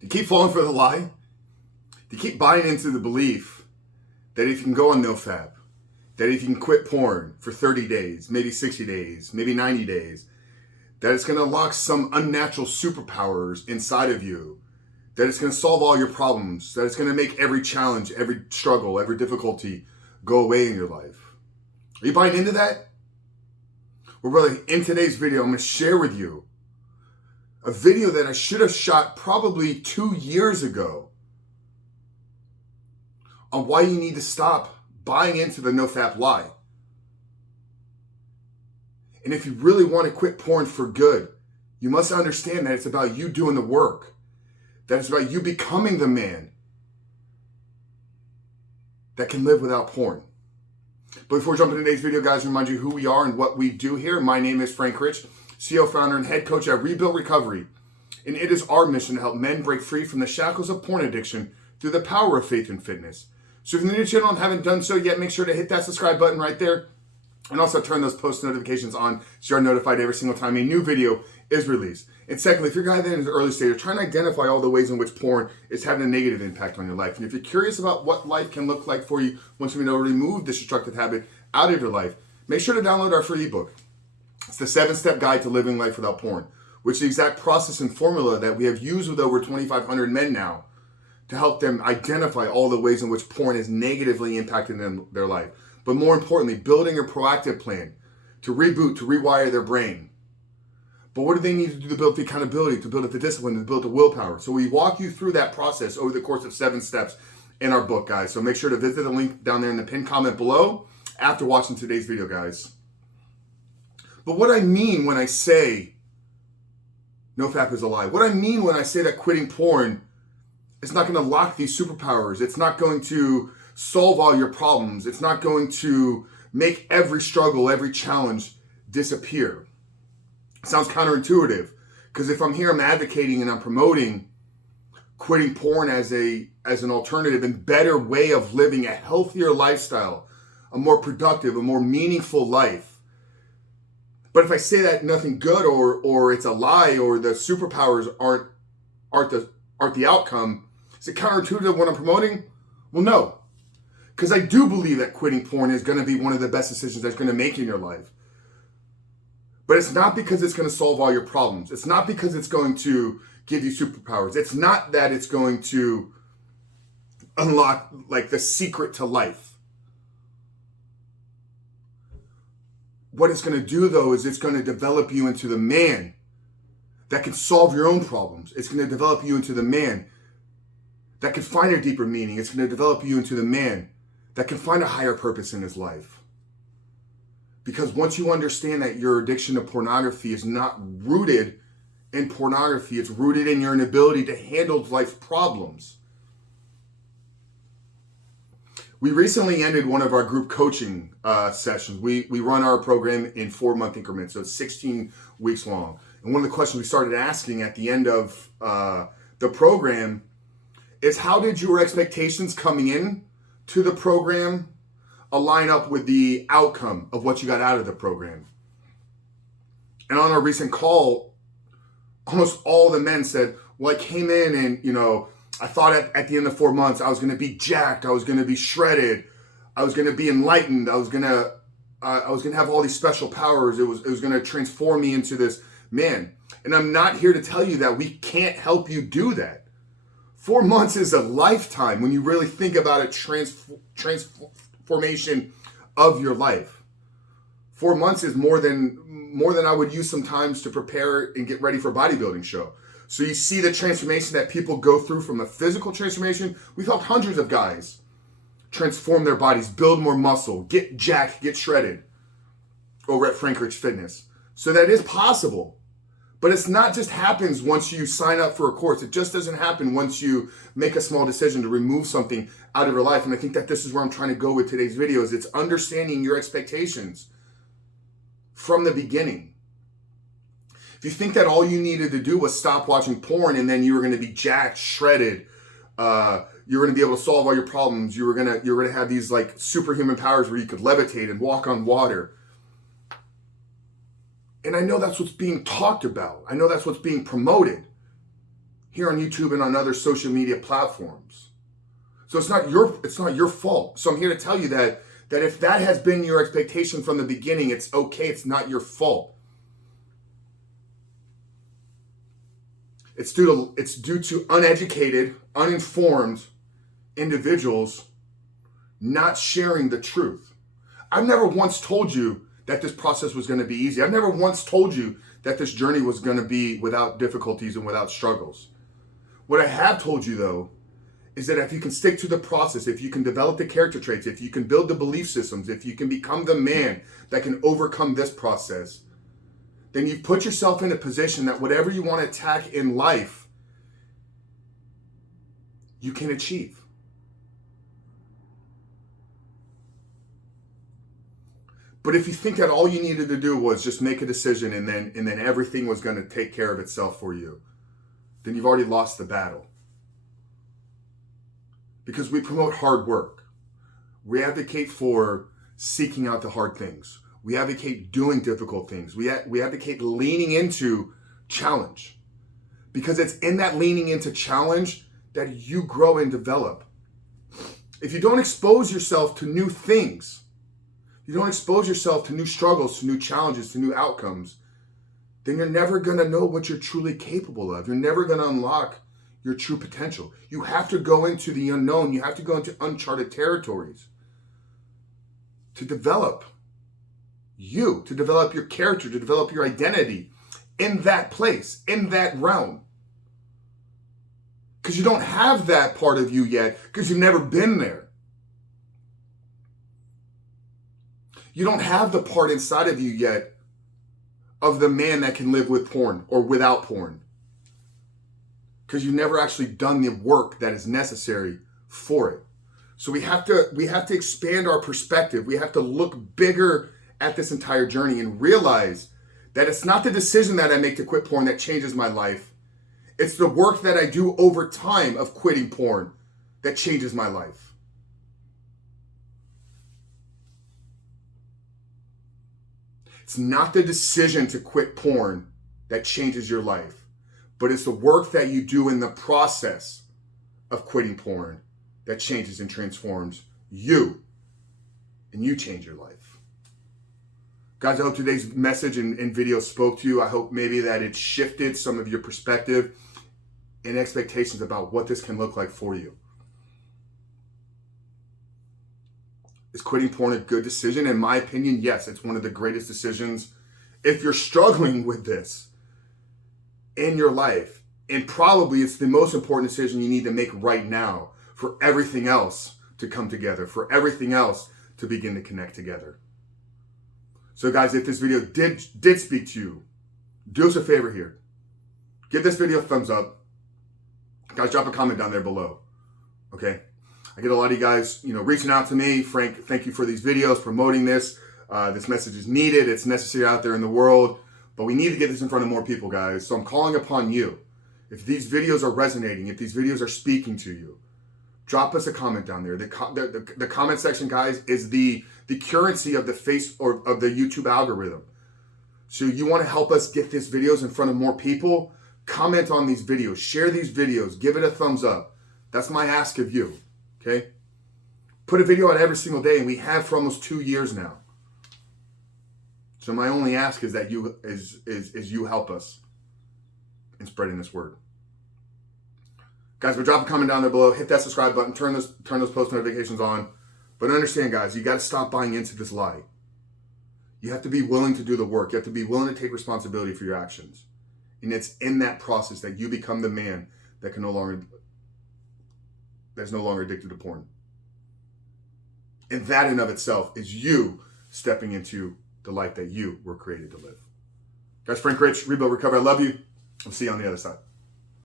Do you keep falling for the lie? Do you keep buying into the belief that if you can go on Nofap, that if you can quit porn for 30 days, maybe 60 days, maybe 90 days, that it's going to unlock some unnatural superpowers inside of you, that it's going to solve all your problems, that it's going to make every challenge, every struggle, every difficulty go away in your life? Are you buying into that? Well, brother, in today's video, I'm going to share with you a video that I should have shot probably 2 years ago on why you need to stop buying into the Nofap lie. And if you really want to quit porn for good, you must understand that it's about you doing the work. That it's about you becoming the man that can live without porn. But before jumping into today's video, guys, remind you who we are and what we do here. My name is Frank Rich, CEO, founder, and head coach at Rebuild Recovery. And it is our mission to help men break free from the shackles of porn addiction through the power of faith and fitness. So if you're new to the channel and haven't done so yet, make sure to hit that subscribe button right there. And also turn those post notifications on so you're notified every single time a new video is released. And secondly, if you're a guy that in the early stage, trying to identify all the ways in which porn is having a negative impact on your life. And if you're curious about what life can look like for you once you know remove this destructive habit out of your life, make sure to download our free ebook. It's the 7-step guide to living life without porn, which is the exact process and formula that we have used with over 2,500 men now to help them identify all the ways in which porn is negatively impacting their life. But more importantly, building a proactive plan to reboot, to rewire their brain. But what do they need to do to build the accountability, to build the discipline, to build the willpower? So we walk you through that process over the course of 7 steps in our book, guys. So make sure to visit the link down there in the pinned comment below after watching today's video, guys. But what I mean when I say Nofap is a lie, what I mean when I say that quitting porn is not going to lock these superpowers, it's not going to solve all your problems, it's not going to make every struggle, every challenge disappear. It sounds counterintuitive, because if I'm here, I'm advocating and I'm promoting quitting porn as an alternative and better way of living a healthier lifestyle, a more productive, a more meaningful life. But if I say that nothing good or it's a lie or the superpowers aren't the outcome, is it counterintuitive what I'm promoting? Well, no. Because I do believe that quitting porn is going to be one of the best decisions that's going to make in your life. But it's not because it's going to solve all your problems. It's not because it's going to give you superpowers. It's not that it's going to unlock like the secret to life. What it's going to do, though, is it's going to develop you into the man that can solve your own problems. It's going to develop you into the man that can find a deeper meaning. It's going to develop you into the man that can find a higher purpose in his life. Because once you understand that your addiction to pornography is not rooted in pornography, it's rooted in your inability to handle life's problems. We recently ended one of our group coaching sessions. We run our program in 4-month increments, so it's 16 weeks long. And one of the questions we started asking at the end of the program is, how did your expectations coming in to the program align up with the outcome of what you got out of the program? And on our recent call, almost all the men said, well, I came in and, I thought at the end of 4 months, I was going to be jacked. I was going to be shredded. I was going to be enlightened. I was going to have all these special powers. It was going to transform me into this man. And I'm not here to tell you that we can't help you do that. 4 months is a lifetime when you really think about a transformation of your life. 4 months is more than I would use sometimes to prepare and get ready for a bodybuilding show. So you see the transformation that people go through from a physical transformation. We've helped hundreds of guys transform their bodies, build more muscle, get jacked, get shredded over at Frank Rich Fitness. So that is possible. But it's not just happens once you sign up for a course. It just doesn't happen once you make a small decision to remove something out of your life. And I think that this is where I'm trying to go with today's video, is it's understanding your expectations from the beginning. If you think that all you needed to do was stop watching porn and then you were going to be jacked, shredded, you're going to be able to solve all your problems, you're going to have these like superhuman powers where you could levitate and walk on water. And I know that's what's being talked about. I know that's what's being promoted. here on YouTube and on other social media platforms. So it's not your fault. So I'm here to tell you that if that has been your expectation from the beginning, it's okay. It's not your fault. It's due to uneducated, uninformed individuals not sharing the truth. I've never once told you that this process was going to be easy. I've never once told you that this journey was going to be without difficulties and without struggles. What I have told you, though, is that if you can stick to the process, if you can develop the character traits, if you can build the belief systems, if you can become the man that can overcome this process, then you've put yourself in a position that whatever you want to attack in life, you can achieve. But if you think that all you needed to do was just make a decision and then everything was going to take care of itself for you, then you've already lost the battle. Because we promote hard work. We advocate for seeking out the hard things. We advocate doing difficult things. We advocate leaning into challenge. Because it's in that leaning into challenge that you grow and develop. If you don't expose yourself to new things, you don't expose yourself to new struggles, to new challenges, to new outcomes, then you're never going to know what you're truly capable of. You're never going to unlock your true potential. You have to go into the unknown. You have to go into uncharted territories to develop you, to develop your character, to develop your identity in that place, in that realm. Because you don't have that part of you yet, because you've never been there. You don't have the part inside of you yet of the man that can live with porn or without porn. Because you've never actually done the work that is necessary for it. So we have to expand our perspective. We have to look bigger at this entire journey and realize that it's not the decision that I make to quit porn that changes my life. It's the work that I do over time of quitting porn that changes my life. It's not the decision to quit porn that changes your life, but it's the work that you do in the process of quitting porn that changes and transforms you, and you change your life. Guys, I hope today's message and video spoke to you. I hope maybe that it shifted some of your perspective and expectations about what this can look like for you. Is quitting porn a good decision? In my opinion, yes, it's one of the greatest decisions if you're struggling with this in your life. And probably it's the most important decision you need to make right now for everything else to come together, for everything else to begin to connect together. So guys, if this video did speak to you, do us a favor here. Give this video a thumbs up. Guys, drop a comment down there below. Okay? I get a lot of you guys, reaching out to me. Frank, thank you for these videos, promoting this. This message is needed. It's necessary out there in the world. But we need to get this in front of more people, guys. So I'm calling upon you. If these videos are resonating, if these videos are speaking to you, drop us a comment down there. The comment section, guys, is the currency of the face or of the YouTube algorithm. So you want to help us get these videos in front of more people? Comment on these videos. Share these videos. Give it a thumbs up. That's my ask of you. Okay? Put a video out every single day, and we have for almost 2 years now. So my only ask is that you help us in spreading this word. Guys, but drop a comment down there below. Hit that subscribe button. Turn those post notifications on. But understand, guys, you got to stop buying into this lie. You have to be willing to do the work. You have to be willing to take responsibility for your actions. And it's in that process that you become the man that's no longer addicted to porn. And that in of itself is you stepping into the life that you were created to live. Guys, Frank Rich, Rebuild, Recover. I love you. I'll see you on the other side.